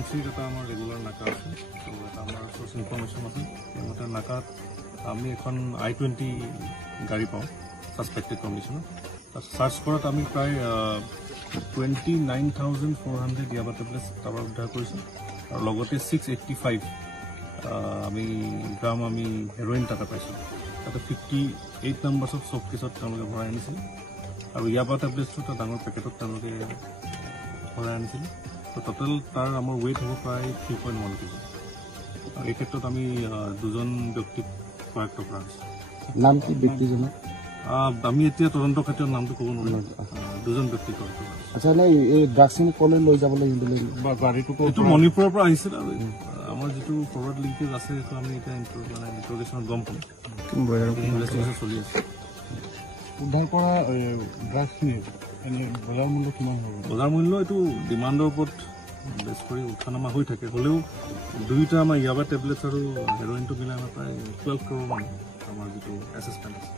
আমচিত এটা আমাৰ ৰেগুলাৰ নাকা আছে তো এটা আমাৰ সোর্স ইনফরমেশন আছে সেইমতে নাকাত আমি এখন I-20 গাড়ী পাওঁ সাসপেক্টেড কন্ডিশনত সার্চ কৰাত আমি প্ৰায় 29,400 ইয়াবা টেবলেটস তাৰপৰা উদ্ধাৰ কৰিছোঁ আৰু লগতে 685 আমি গ্ৰাম আমি হেৰোইন তাতে পাইছোঁ তাতে 58 নাম্বাৰ্ছ অফ চব কেছত তেওঁলোকে ভৰাই আনিছিল আৰু ইয়াবা টেবলেটছটো এটা ডাঙৰ পেকেটত তেওঁলোকে ভৰাই আনিছিল তো টোটেল তাৰ আমাৰ ৱেইট হ'ব প্ৰায় 3.1 কেজি আৰু এই ক্ষেত্ৰত আমি দুজন ব্যক্তিক কৰায়ত্ব কৰা হৈছে নাম কি ব্যক্তিজনৰ আমি এতিয়া তদন্ত ক্ষেত্ৰত নামটো ক'ব নোৱাৰিম দুজন ব্যক্তি কৰায়ত্ব কৰা হৈছে আচ্ছা নাই এই ড্ৰাগছখিনি ক'লৈ লৈ যাবলৈ বা গাড়ীটো এইটো মণিপুৰৰ পৰা আহিছিল আৰু আমাৰ যিটো ফৰৱাৰ্ড লিংকেজ আছে সেইটো আমি এতিয়া মানে ইণ্টাৰগেশ্যনত গম পাম ইনভেষ্টিগেশ্যন চলি আছে উদ্ধাৰ কৰা ড্ৰাগছখিনি এনে বজাৰ মূল্য কিমান হ'ব বজাৰ মূল্য এইটো ডিমাণ্ডৰ ওপৰত বেছ কৰি উঠা নামা হৈ থাকে হ'লেও দুয়োটা আমাৰ ইয়াবা টেবলেটছ আৰু হেৰইনটো মিলাই আমাৰ প্ৰায় 12 crore মান আমাৰ যিটো এছেছমেণ্ট আছে